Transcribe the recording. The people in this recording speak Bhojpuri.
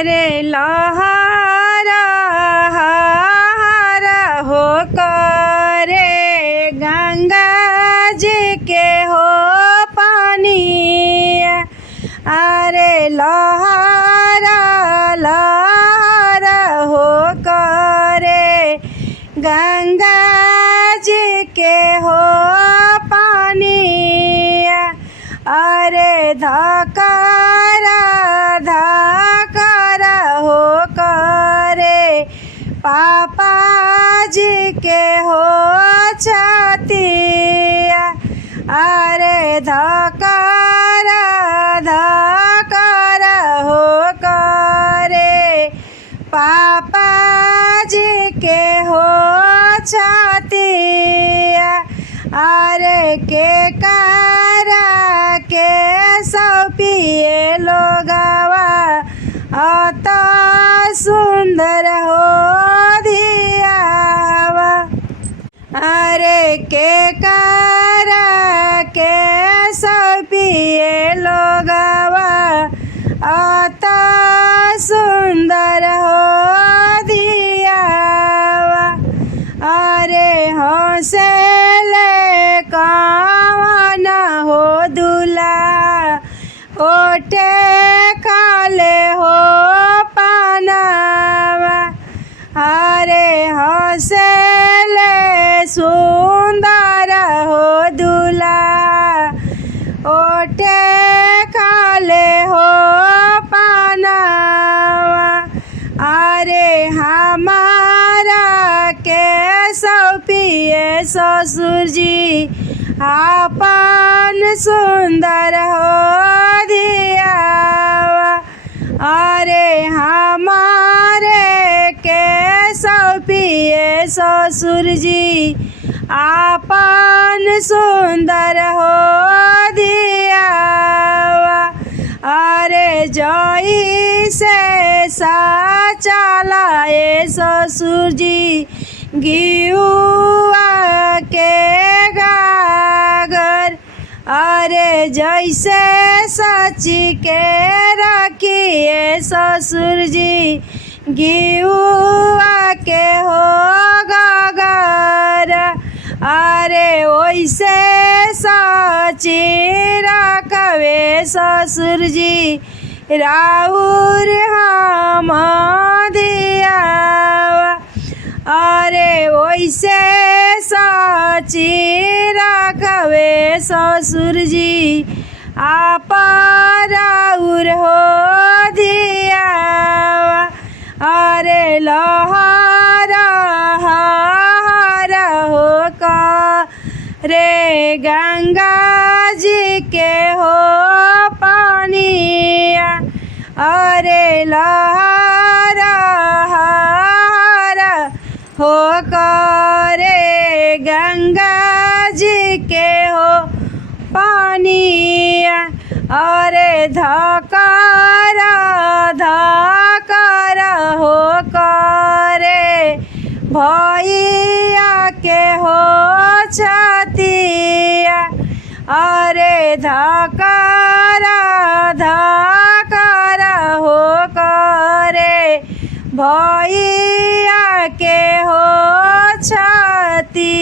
अरे लहरा हरा हो करे गंगा जी के हो पानी। अरे लहरा लहरा हो करे गंगा जी के हो पानी। अरे धकारा धकारा हो करे पापा जी के हो छाती। अरे धकारा धकारा हो करे पापा जी के हो छाती। अरे के कारा के सौंपिए लोगवा अत सुंदर हो दियावा। अरे के कारा के सौंपिए लोगवा अत सुंदर हो दियावा। अरे हंसले कवन हो दूल्हा ओटे खाले हो पानावा। अरे हंसले सुंदर हो दूल्हा ओटे खाले हो पानावा। अरे हमारा के सौंपिए ससुर जी आपन सुंदर हो दियावा। अरे हमारे के सौंपिए ससुर जी आपन सुंदर हो दियावा। अरे जई से साचा लाए ससुर जी गियुआ के गागर। अरे जैसे सची के रखिए ससुर जी गियुआ के हो गागर। अरे वैसे सची रखवे ससुर जी राउर हम दियावा। अरे वैसे सची रखवे ससुर जी आप राउर हो दियावा। अरे लहरा हरा हो करे गंगा जी के हो पानी। अरे लहरा हरा हो करे गंगा जी के हो पानी। अरे धकारा धकारा हो करे भैया के हो छाती। अरे धकारा धकारा हो करे भैया के हो छाती।